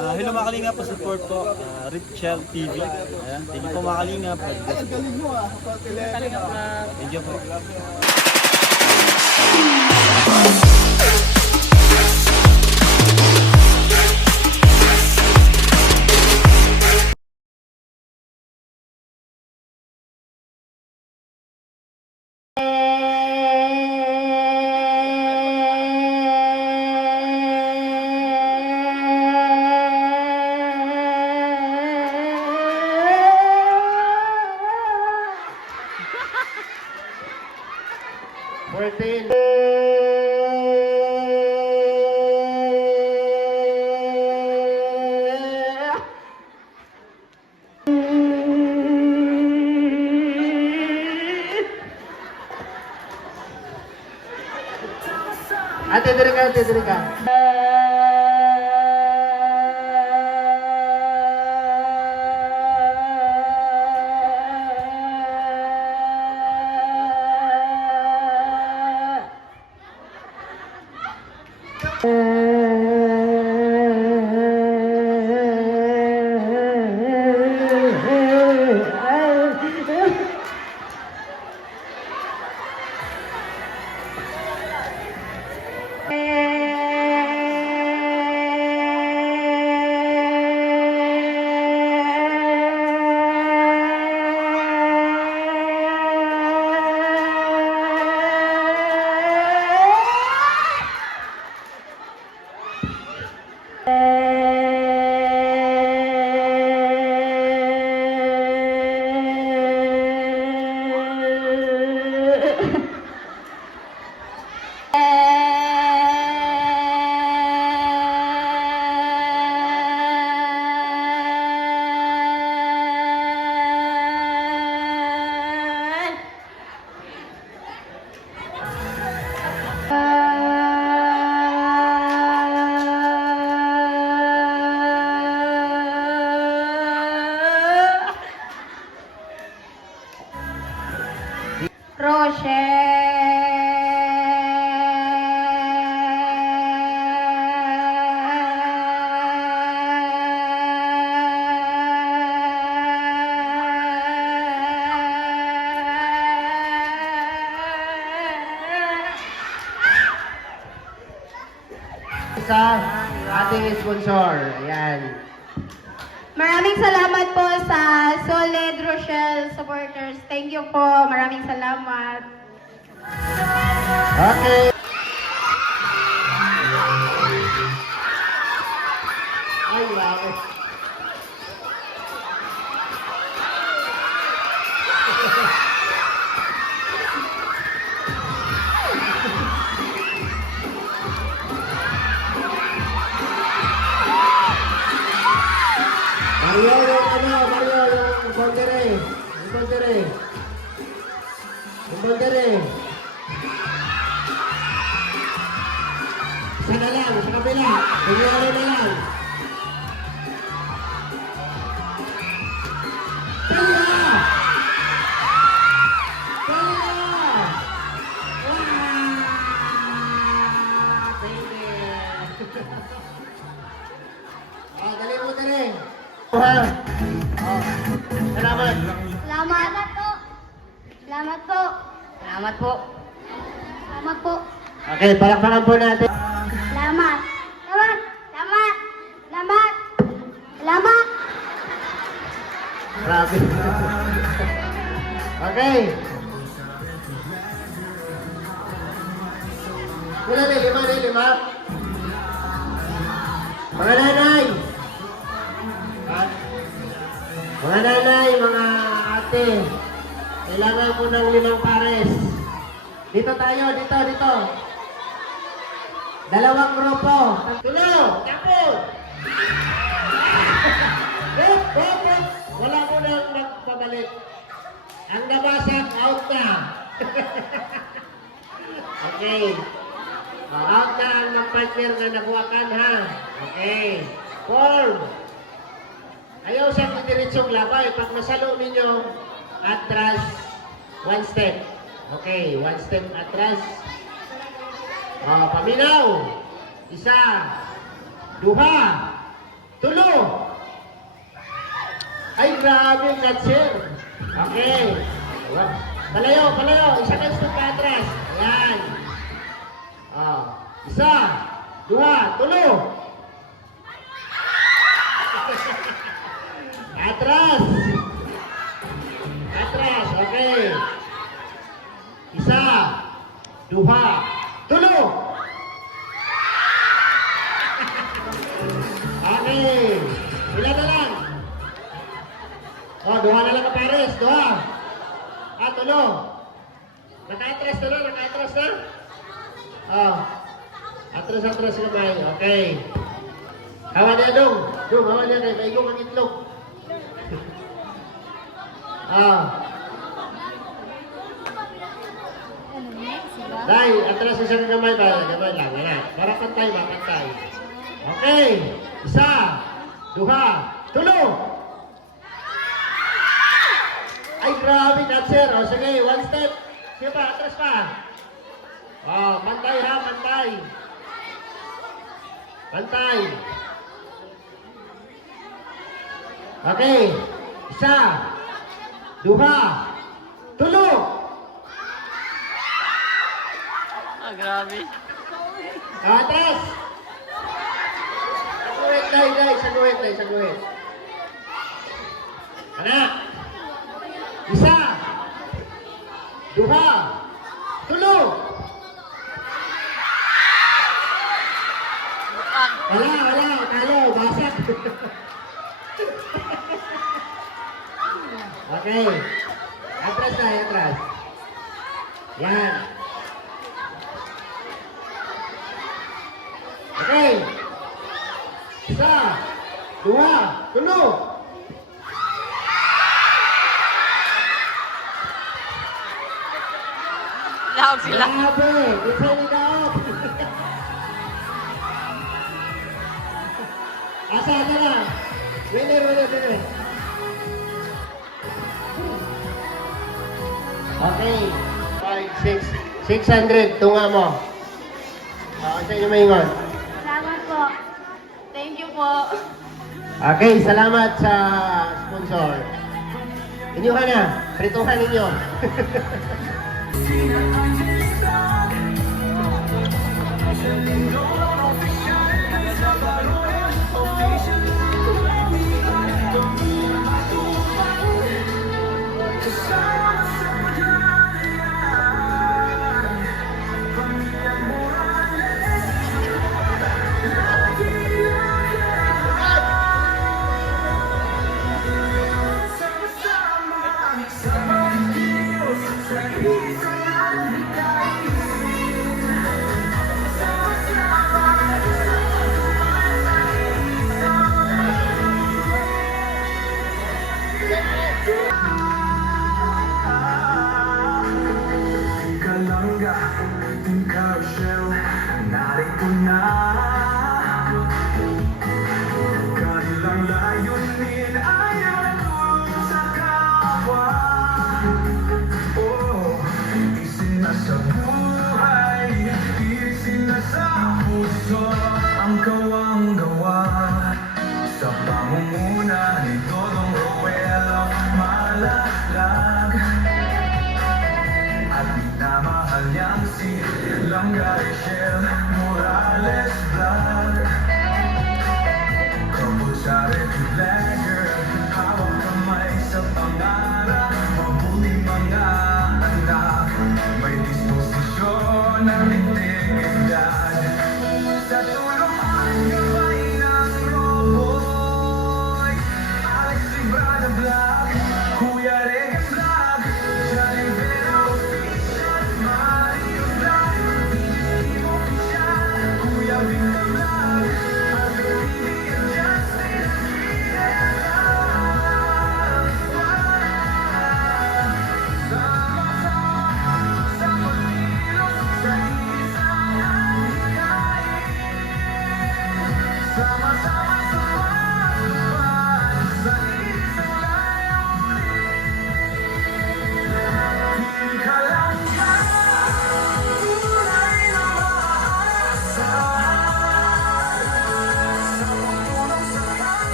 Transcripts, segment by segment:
Hello mga kalingap, support po, Richel TV. Ayan, thank you po mga kalingap. Thank you po. Ate, diri ka, ate, diri ka. Sa ating sponsor. Ayan. Maraming salamat po sa Solid Rochelle supporters. Thank you po. Maraming salamat. Okay. Ay, bakit? Mario, yung bondere. Yung bondere. Yung bondere. Isa na lang, sa kabila. Kunyari na lang. Kaya! Kaya! Baby! Dali mo dali. Salamat. Salamat po. Salamat po. Salamat po. Salamat po. Okay, palakpakan po natin. Salamat. Salamat. Salamat. Salamat. Salamat. Grabe. Okay. Wala na, lima. Mga nanay. Mga nanay, mga ate. Kailangan mo ng 5 pares. Dito tayo, dito. Dalawang grupo. Tulo, tapos. Wala mo nang nagpabalik. Ang nabasag, out na. Okay. Out na ang ng partner na nakuwakan, ha? Okay. Form. Ayaw siya kung diretsong labay. Pag masalo ninyo, atras, 1 step. Okay, 1 step atras. Paminaw. 1, 2, 3. Ay, grabe, Katser. Okay. Palayo, palayo. Isa ka step ka atras. Ayan. Isa, dua, tulo. Atras. Atras, okay. Isa, dua, tulo. Okay. Ilan na lang? Dua na lang ka pares. Dua. Tulo. Naka-atras na lang, naka-atras na. Atras kamay. Okay. Hawa niya, Dong. Dong, hawa niya kayo. Maigong ang itlog. Dai, atras sa isang kamay ba? Kamay lang. Yan. Para pantay ba? Pantay. Okay. Isa. Duha. Tulo. Ay, grabe, Katser. Sige, one step. Sige pa, atras pa. Pantay ha, pantay. Pantay. Okay. Isa. Duha. Tulo. Grabe. Atras. Saguhit, dai. Saguhit. Anak. Isa. Duha. Tulo. Wala. Talo. Basag. Okay. Atras na, atras. Yan. Okay. Isa. Dua. Tulo. Laog sila. Grabe. Isa ni daog. Asa na. Winner. Okay. 600. Tunga mo. Sa inyo maingon. Salamat po. Thank you po. Okay, salamat sa sponsor. Inyo ka na. Prituhan ninyo. Kalangga, carousel, narito na. Kanilang layunin ay ang tulong sa kapwa. Isinasa buhay, isinasa puso ang kawang-gawa. Sa pangunguna ni Dodong Roel Malalag. At minamahal niyang si Langga Rachel Morales Vlog. Kaputsari flagger, hawak kamay sa pangarap. Mabuti mga anak, may disposisyon ng integridad. Sa tulong at gabay ng Roboy, Alex Librada Vlog, Kuya Regan Vlog.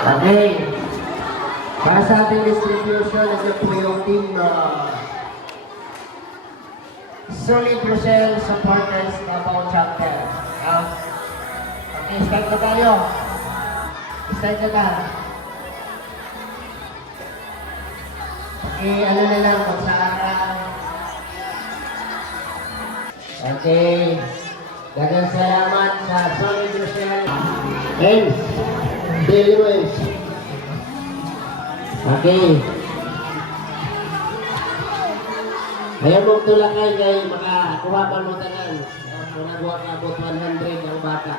Okay. Para sa ating distribution, ito po yung team Solid Rochelle Supporters Davao Chapter. Okay, start na tayo. Start na tayo. Okay, ano na lang kung saan. Okay. Dagang salamat sa Solid Rochelle. Ems. Daily Wage. Okay. Ayaw mong tulakay kay makakuha pa mo tanan. Kung nagawa ka abot 100 ang bata.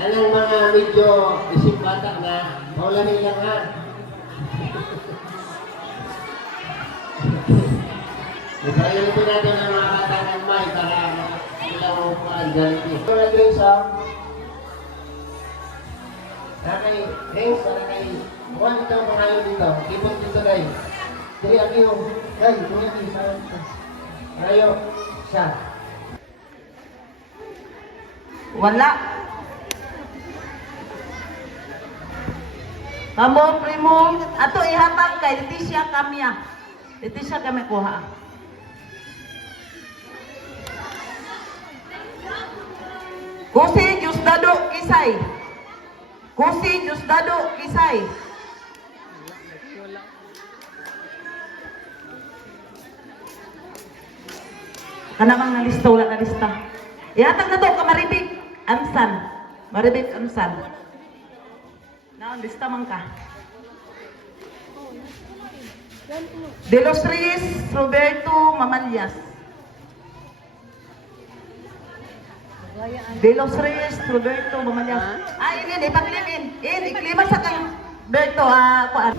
Nanang mga medyo isip bata na paulahin lang ha. Ipayunin natin ang mga bata ng may para sila mapupuan ganito. Ito na din sa nakay Hanks, nakay buwan ito ang pangayon dito. Kipot dito guys. Diri ang iyo. Guys, kuya kayo sa ayaw siya. Wala. Kamo primo, ato ihatag kay Leticia Kamya. Leticia kami kuha. Kusi Diosdado Kisay. Kusi Diosdado Kisay. Kanamang nalista, wala nalista. Ihatag na to ka Maribik Amsan. Maribik Amsan. Naon lista man ka. De los Reyes Roberto Mamalyas. De los Reyes Roberto Mamalyas. Ini ipaklimin. Iklima sa kay Berto kuan.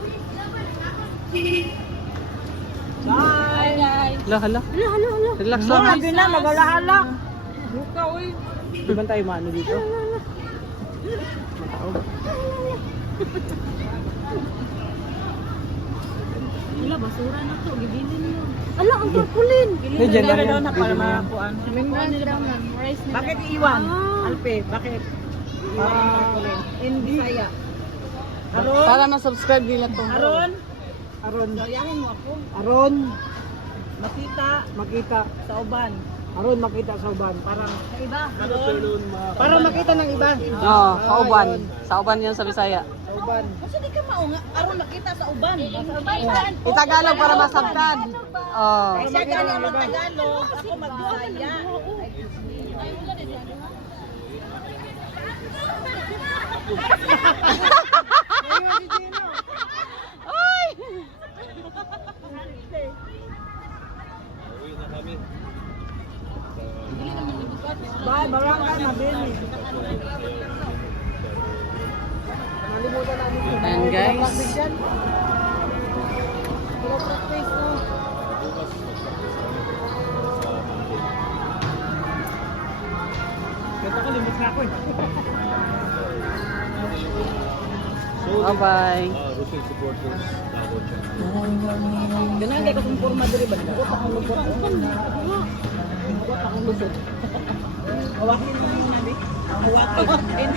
Bye guys. Hala. Relax lang. Lagi na magalahala. Buka oy. Di ba tayo maano dito? Wala basura na to, gibilin niyo. Ala, ang tarpulin. Diyan na daw na para rin. makakuan. Bakit iwan? Alpe, bakit? Hindi. Saya. Aron. Para ma-subscribe nila to. Aron. Gayahin mo ako. Aron. Makita sa uban. Aron makita sa uban. Parang sa iba. Aron. Para makita ng iba. Oo, sa uban. Sa uban yan sa Bisaya. Sa uban. Kasi di ka maunga. Aron makita sa uban. Sa uban. Itagalog para masabtan. Oh. Ay, siya gani ang Tagalog. Ako mag-Bisaya. Bye, barangay mabini. Nalimutan namin ito. Ayan guys. Puro practice to. Kaya ko limit na ako eh. Bye-bye. Rochelle Supporters Davao Chapter. Ganun kaya kung forma diri ba? Ako akong lubot. Ako akong lubot. Hawakin mo yung nabi. Hawakin.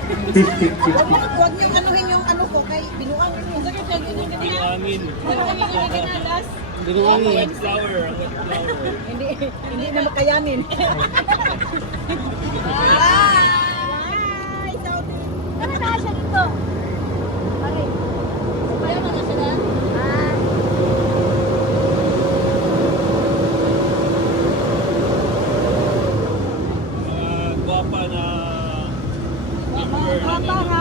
Huwag niyong anuhin yung ano ko kay binuang niyo. Sakit siya ganyan ganyan. Amin. Ganalas. Dinuangin. Flower. Hindi na makayanin. Bye! Ano na siya dito? Bakit? Kaya mo na sila? Guwapa na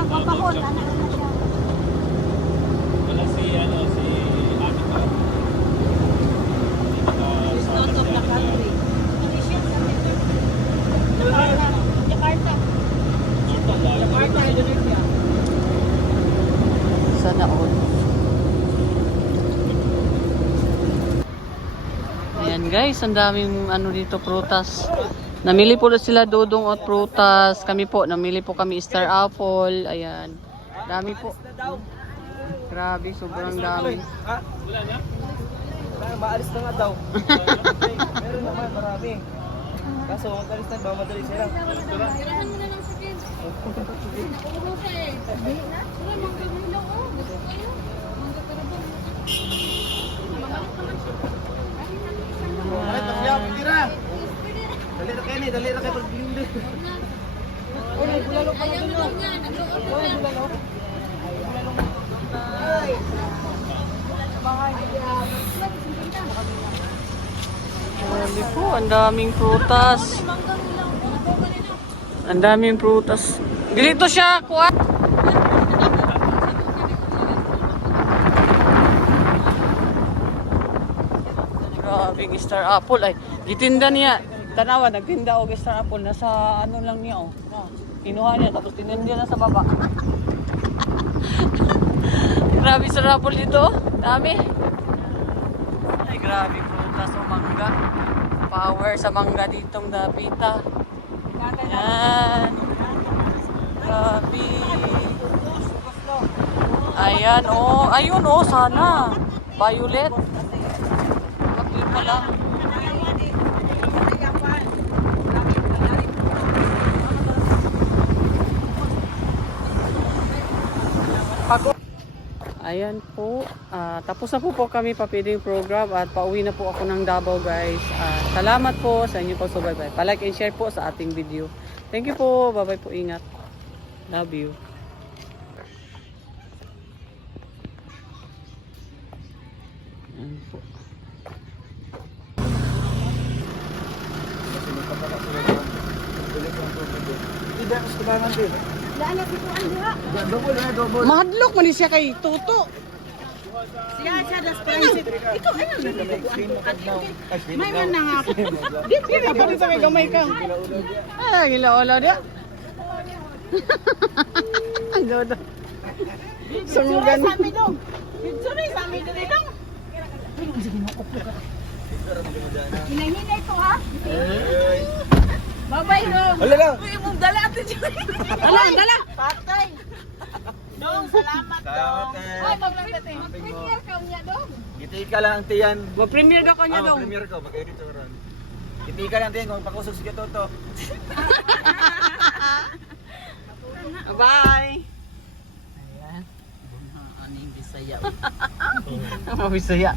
Kapahon, anak na siya. wala si Ate Pa. She's not of the country. Jakarta, Indonesia. Sana all. Ayan guys, ang daming ano dito prutas. Namili po sila dudong at prutas. Kami po, namili po kami star apple. Ayan. Dami po. Grabe, sobrang dami. Wala na? Maalis na nga daw. Meron naman marami. Kaso magalis na ba madali sila? Kailangan mo na lang sa kids. Ako mo pa eh. Sabi na? Oh, ang daming prutas. Ang daming prutas. Dito siya, kuha. Grabing star apple ay gitinda niya. Tanawa nagtinda og star apple nasa ano lang niya oh. No. Kinuha niya tapos tininda na sa baba. Grabe star apple dito. Dami. Ay grabe prutas o mangga. Power sa mangga ditong dapita. Yan. Grabe. Ayan oh. Ayun oh sana. Violet. Makita lang. Ayan po. Tapos na po kami papiling program at pauwi na po ako ng Davao guys. Salamat po sa inyong pagsubaybay. Pa-like and share po sa ating video. Thank you po. Bye-bye po. Ingat. Love you. Ayan po. Tidak, sekarang din. Mahadlok man siya kay Tuto. Siya das price. Ikaw ano may man na nga. Di na pa sa kay gamay ka. Ay, gila-ola dia. Ang dodo. Sungugan. Sorry, sa amin dong. Hinay-hinay ko ha. Babay dong. Wala lang. Uy, mong dala atin dyan. Dala. Patay. Dong, salamat dong. Ay, mag-premier ka niya dong. Giti ka lang tiyan. Mo-premiere ka kanya dong. Premier ko, mag-edit ko ron. Giti ka lang tiyan kung pakusog si Toto. Bye. Ayan. Aning Bisaya. Bisaya.